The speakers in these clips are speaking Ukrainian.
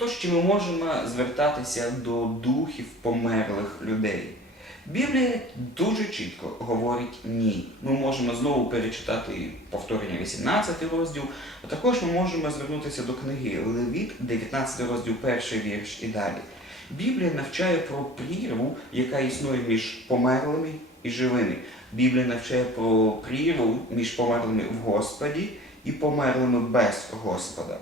Отож, чи ми можемо звертатися до духів померлих людей? Біблія дуже чітко говорить ні. Ми можемо знову перечитати повторення 18 розділ, а також ми можемо звернутися до книги Левіт, 19 розділ, перший вірш і далі. Біблія навчає про прірву, яка існує між померлими і живими. Біблія навчає про прірву між померлими в Господі і померлими без Господа.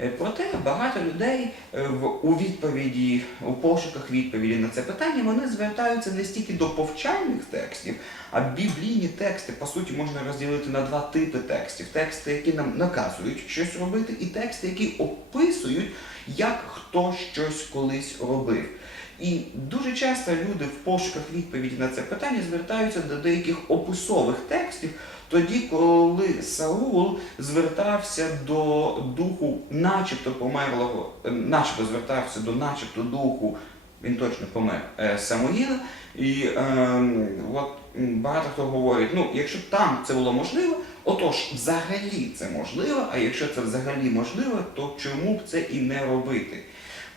Е, Проте багато людей е, у відповіді, у пошуках відповіді на це питання, вони звертаються не стільки до повчальних текстів, а біблійні тексти, по суті, можна розділити на два типи текстів: тексти, які нам наказують щось робити, і тексти, які описують, як хто щось колись робив. І дуже часто люди в пошуках відповіді на це питання звертаються до деяких описових текстів, тоді, коли Саул звертався до духу, начебто померлого, начебто звертався до начебто духу, він точно помер е, Самуїла. І е, от багато хто говорить, ну, якщо там це було можливо, отож, взагалі це можливо, а якщо це взагалі можливо, то чому б це і не робити?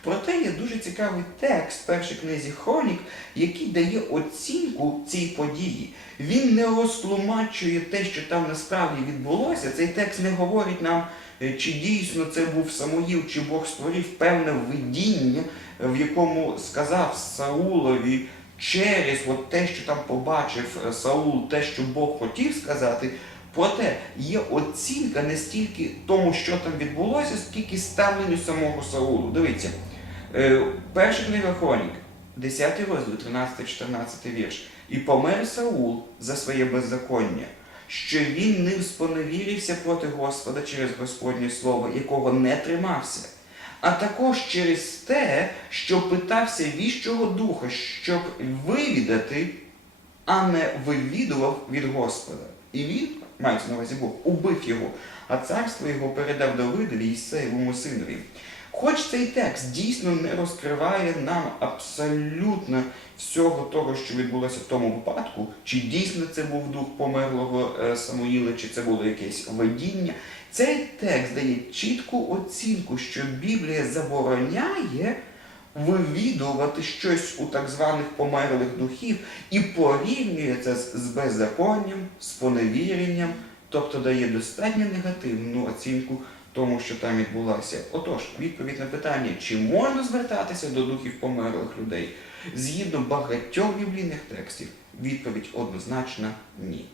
Проте є дуже цікавий текст в першій книзі Хронік, який дає оцінку цій події. Він не розтлумачує те, що там насправді відбулося. Цей текст не говорить нам, е, чи дійсно це був Самуїл, чи Бог створив певне видіння, в якому сказав Саулові через от те, що там побачив е, Саул, те, що Бог хотів сказати. Проте є оцінка не стільки тому, що там відбулося, скільки ставленню самого Саулу. Дивіться, е, перша книга Хронік, 10 розділ, 13-14 вірш. І помер Саул за своє беззаконня, що він ним споневірився проти Господа через Господнє Слово, якого не тримався, а також через те, що питався віщого духа, щоб вивідати, а не вивідував від Господа. І він, мається на увазі Бог, убив його, а царство його передав Давидові і своєму синові. Хоч цей текст дійсно не розкриває нам абсолютно всього того, що відбулося в тому випадку, чи дійсно це був дух померлого е, Самуїла, чи це було якесь видіння. Цей текст дає чітку оцінку, що Біблія забороняє вивідувати щось у так званих померлих духів і порівнює це з беззаконням, з поневіренням, тобто дає достатньо негативну оцінку тому, що там відбулося. Отож, відповідь на питання, чи можна звертатися до духів померлих людей, згідно багатьох біблійних текстів, відповідь однозначна ні.